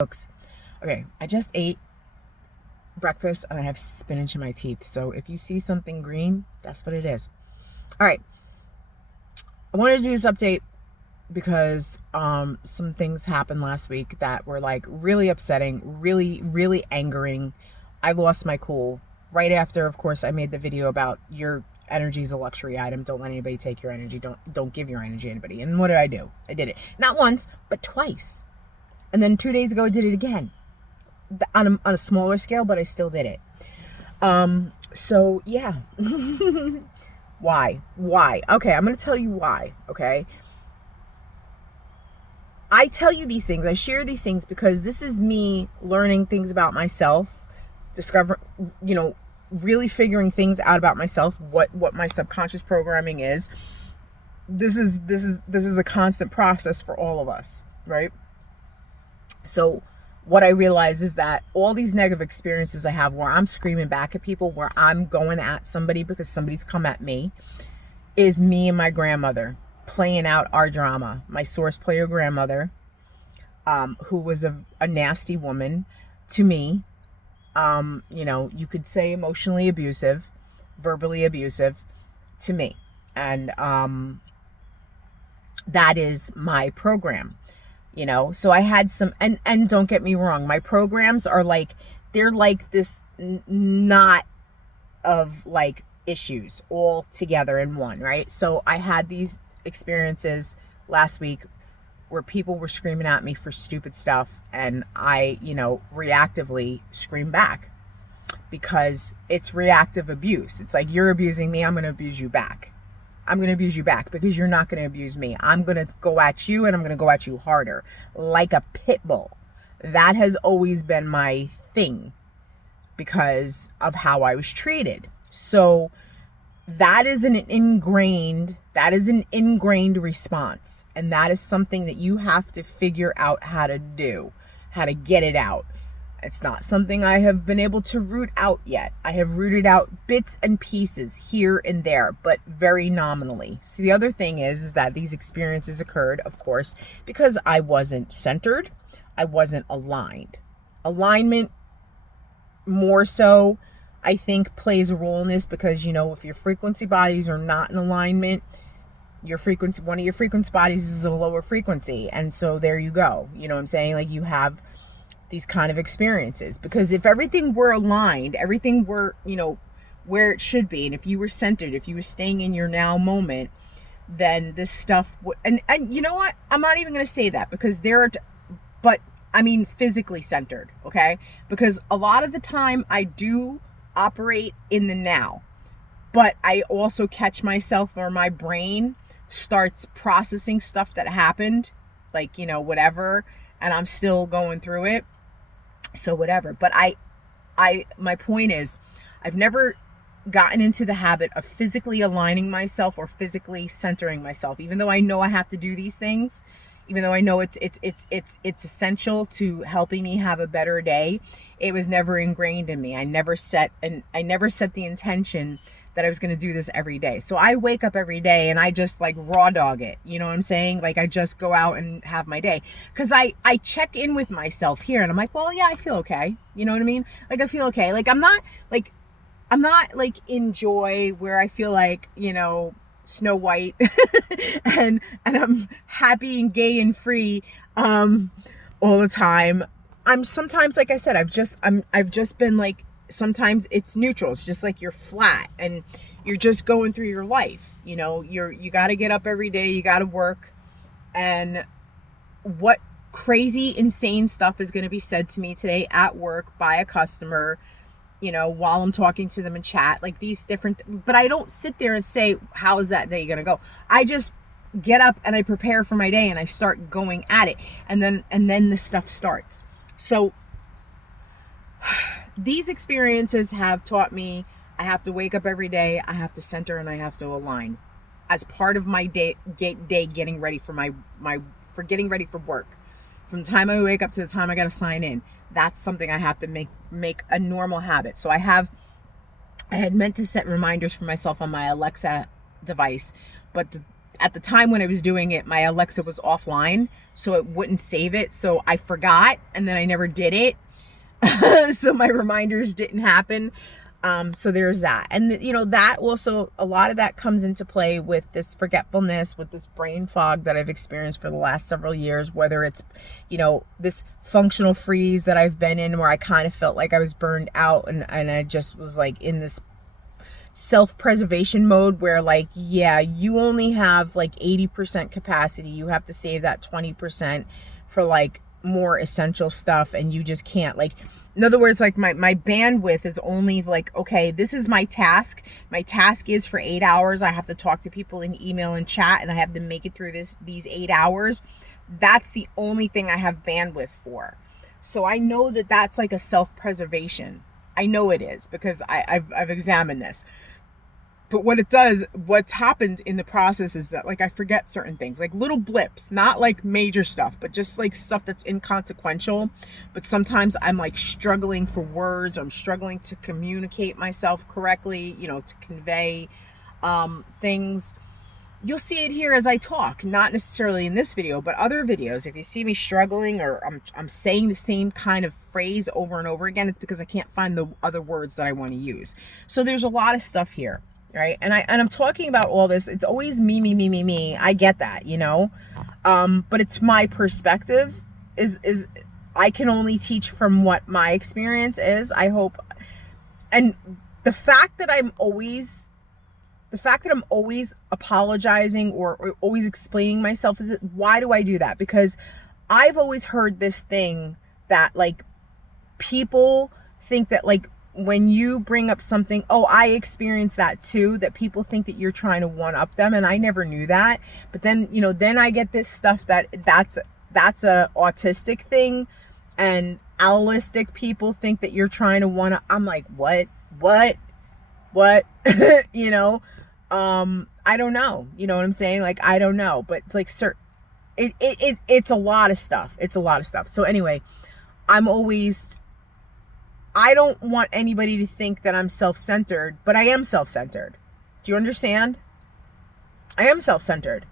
Folks, okay, I just ate breakfast and I have spinach in my teeth. So if you see something green, that's what it is. All right, I wanted to do this update because some things happened last week that were like really upsetting, really angering. I lost my cool right after, of course, I made the video about your energy is a luxury item. Don't let anybody take your energy. Don't give your energy to anybody. And what did I do? I did it not once, but twice. And then 2 days ago, I did it again on a smaller scale, but I still did it. So yeah. Why? Okay, I'm going to tell you why, okay? I tell you these things, I share these things because this is me learning things about myself, discovering, really figuring things out about myself, what my subconscious programming is. This is a constant process for all of us, right? So what I realize is that all these negative experiences I have where I'm screaming back at people, where I'm going at somebody because somebody's come at me, is me and my grandmother playing out our drama. My source player grandmother, who was a nasty woman to me, you could say emotionally abusive, verbally abusive to me. And that is my program. So I had some, and don't get me wrong, my programs are like, they're like this knot of like issues all together in one, right? So I had these experiences last week where people were screaming at me for stupid stuff, and I, reactively scream back because it's reactive abuse. It's like, you're abusing me, I'm going to abuse you back. I'm going to abuse you back because you're not going to abuse me. I'm going to go at you, and I'm going to go at you harder, like a pit bull. That has always been my thing because of how I was treated. So that is an ingrained response. And that is something that you have to figure out how to do, how to get it out. It's not something I have been able to root out yet. I have rooted out bits and pieces here and there, but very nominally. So the other thing is that these experiences occurred, of course, because I wasn't centered. I wasn't aligned. Alignment, more so, I think, plays a role in this because, if your frequency bodies are not in alignment, one of your frequency bodies is a lower frequency. And so there you go. You know what I'm saying? Like, you have these kind of experiences, because if everything were aligned, everything were, where it should be, and if you were centered, if you were staying in your now moment, then this stuff would, and you know what? I'm not even going to say that because but I mean, physically centered. Okay. Because a lot of the time I do operate in the now, but I also catch myself, or my brain starts processing stuff that happened, like, whatever, and I'm still going through it. So whatever. But my point is, I've never gotten into the habit of physically aligning myself or physically centering myself, even though I know I have to do these things, even though I know it's essential to helping me have a better day. It was never ingrained in me. I never set the intention that I was going to do this every day. So I wake up every day and I just like raw dog it. You know what I'm saying? Like, I just go out and have my day. Cause I check in with myself here and I'm like, well, yeah, I feel okay. You know what I mean? Like, I feel okay. Like, I'm not like in joy where I feel like, Snow White and I'm happy and gay and free, all the time. I'm sometimes, like I said, I've just been like, sometimes it's neutral. It's just like you're flat and you're just going through your life. You got to get up every day. You got to work. And what crazy, insane stuff is going to be said to me today at work by a customer, while I'm talking to them in chat, like these different, but I don't sit there and say, how is that day going to go? I just get up and I prepare for my day and I start going at it. And then the stuff starts. So these experiences have taught me I have to wake up every day, I have to center, and I have to align as part of my day getting ready for for getting ready for work. From the time I wake up to the time I got to sign in, that's something I have to make a normal habit. So I had meant to set reminders for myself on my Alexa device, but at the time when I was doing it, my Alexa was offline, so it wouldn't save it. So I forgot, and then I never did it. So my reminders didn't happen. So there's that. And that also, a lot of that comes into play with this forgetfulness, with this brain fog that I've experienced for the last several years, whether it's, this functional freeze that I've been in where I kind of felt like I was burned out, and I just was like in this self-preservation mode where like, yeah, you only have like 80% capacity. You have to save that 20% for like more essential stuff, and you just can't, like, in other words, like my bandwidth is only like, okay, this is my task. My task is for 8 hours. I have to talk to people in email and chat, and I have to make it through these 8 hours. That's the only thing I have bandwidth for. So I know that that's like a self-preservation. I know it is, because I've examined this. But what's happened in the process is that like I forget certain things, like little blips, not like major stuff, but just like stuff that's inconsequential. But sometimes I'm like struggling for words, or I'm struggling to communicate myself correctly, to convey things. You'll see it here as I talk, not necessarily in this video, but other videos. If you see me struggling, or I'm saying the same kind of phrase over and over again, it's because I can't find the other words that I want to use. So there's a lot of stuff here. Right. And I'm talking about all this. It's always me. I get that, but it's my perspective is I can only teach from what my experience is, I hope. And the fact that I'm always apologizing or always explaining myself, why do I do that? Because I've always heard this thing that like people think that like, when you bring up something, oh, I experienced that too, that people think that you're trying to one up them. And I never knew that. But then, then I get this stuff that's a autistic thing, and owlistic people think that you're trying to one up. I'm like, what, I don't know. You know what I'm saying? Like, I don't know, but it's like, it's a lot of stuff. It's a lot of stuff. So anyway, I don't want anybody to think that I'm self-centered, but I am self-centered. Do you understand? I am self-centered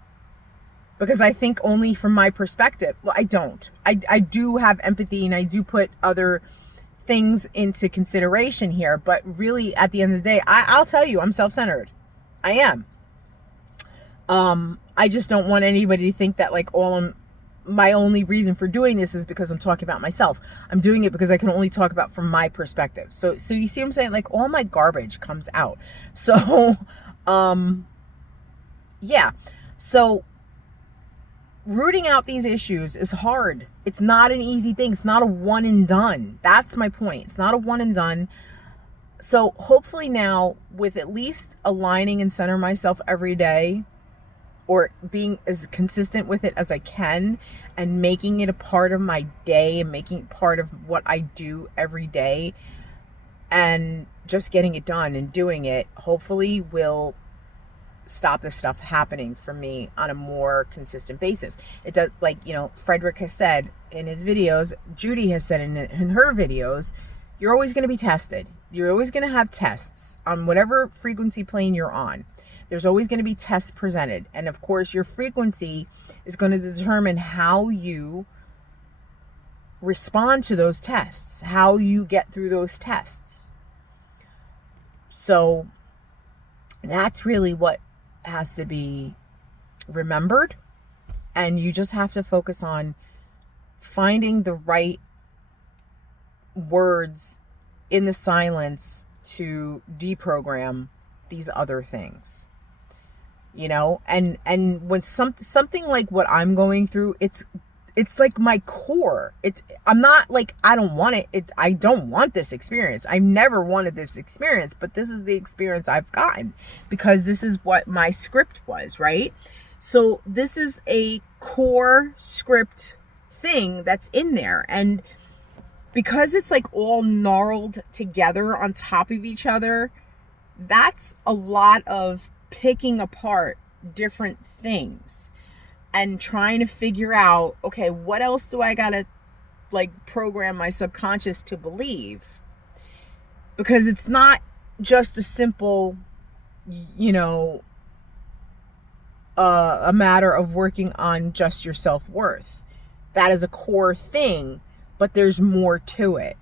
because I think only from my perspective. Well, I don't. I do have empathy, and I do put other things into consideration here, but really at the end of the day, I'll tell you, I'm self-centered. I am. I just don't want anybody to think that like my only reason for doing this is because I'm talking about myself. I'm doing it because I can only talk about from my perspective. So you see what I'm saying? Like all my garbage comes out. So, yeah. So rooting out these issues is hard. It's not an easy thing. It's not a one and done. That's my point. It's not a one and done. So hopefully now, with at least aligning and center myself every day, or being as consistent with it as I can, and making it a part of my day, and making it part of what I do every day, and just getting it done and doing it, hopefully will stop this stuff happening for me on a more consistent basis. It does, like, Frederick has said in his videos, Judy has said in her videos, you're always going to be tested. You're always going to have tests on whatever frequency plane you're on. There's always going to be tests presented. And of course, your frequency is going to determine how you respond to those tests, how you get through those tests. So that's really what has to be remembered. And you just have to focus on finding the right words in the silence to deprogram these other things. And when something like what I'm going through, it's like my core. I'm not like, I don't want it. I don't want this experience. I've never wanted this experience, but this is the experience I've gotten because this is what my script was, right? So this is a core script thing that's in there. And because it's like all gnarled together on top of each other, that's a lot of picking apart different things and trying to figure out, okay, what else do I gotta like program my subconscious to believe? Because it's not just a simple, a matter of working on just your self-worth. That is a core thing, but there's more to it.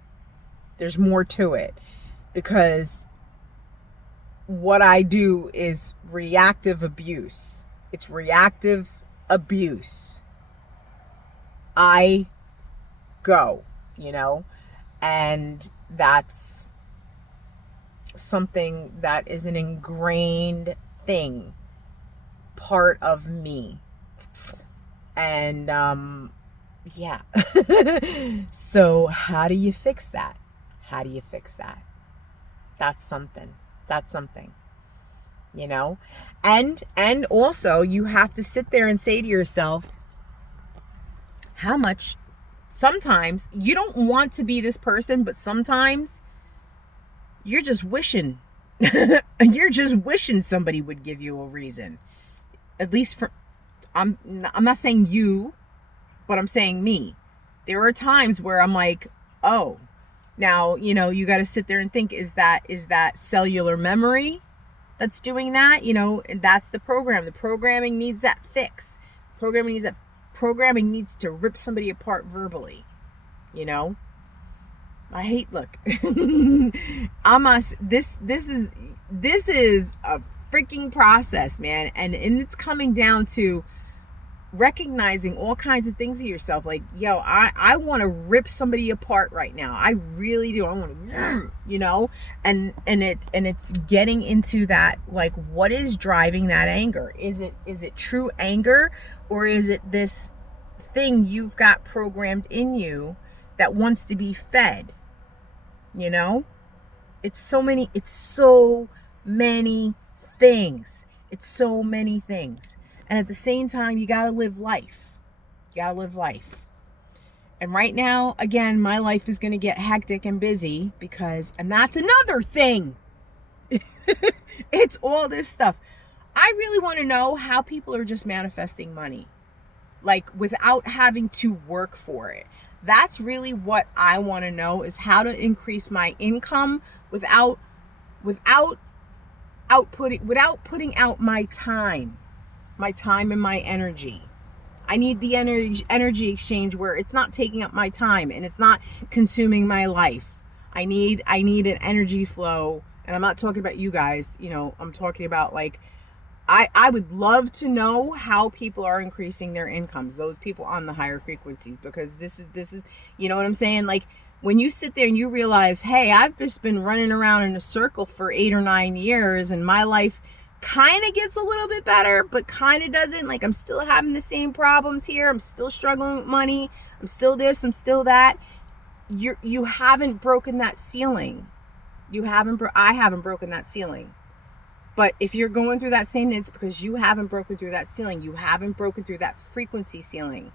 There's more to it, because what I do is reactive abuse. It's reactive abuse. I go, and that's something that is an ingrained thing, part of me. And yeah. So how do you fix that? How do you fix that? That's something. And also you have to sit there and say to yourself, how much, sometimes you don't want to be this person, but sometimes you're just wishing somebody would give you a reason. At least I'm not saying you, but I'm saying me. There are times where I'm like, oh, now, you got to sit there and think, is that cellular memory that's doing that? And that's the program. The programming needs that fix. Programming needs to rip somebody apart verbally. I hate, look, this is a freaking process, man. And it's coming down to recognizing all kinds of things of yourself. Like, yo, I want to rip somebody apart right now. I really do. I want to, and it's getting into that, like, what is driving that anger? Is it true anger, or is it this thing you've got programmed in you that wants to be fed? It's so many things. And at the same time, you got to live life. And right now, again, my life is going to get hectic and busy and that's another thing. It's all this stuff. I really want to know how people are just manifesting money, like, without having to work for it. That's really what I want to know, is how to increase my income without putting out my time and my energy. I need the energy exchange where it's not taking up my time and it's not consuming my life. I need an energy flow, and I'm not talking about you guys, I'm talking about, like, I would love to know how people are increasing their incomes, those people on the higher frequencies, because this is, you know what I'm saying? Like, when you sit there and you realize, hey, I've just been running around in a circle for 8 or 9 years, and my life kind of gets a little bit better, but kind of doesn't. Like, I'm still having the same problems here. I'm still struggling with money. I'm still this, I'm still that. You haven't broken that ceiling. I haven't broken that ceiling. But if you're going through that same, it's because you haven't broken through that ceiling. You haven't broken through that frequency ceiling.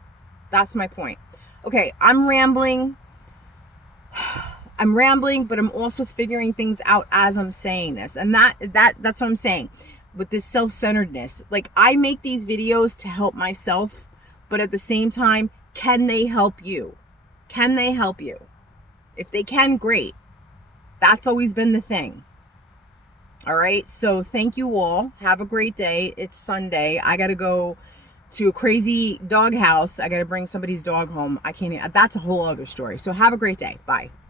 That's my point. Okay, I'm rambling, but I'm also figuring things out as I'm saying this. And that's what I'm saying with this self-centeredness. Like, I make these videos to help myself, but at the same time, can they help you? If they can, great. That's always been the thing. All right. So thank you all. Have a great day. It's Sunday. I got to go to a crazy dog house. I got to bring somebody's dog home. That's a whole other story. So have a great day. Bye.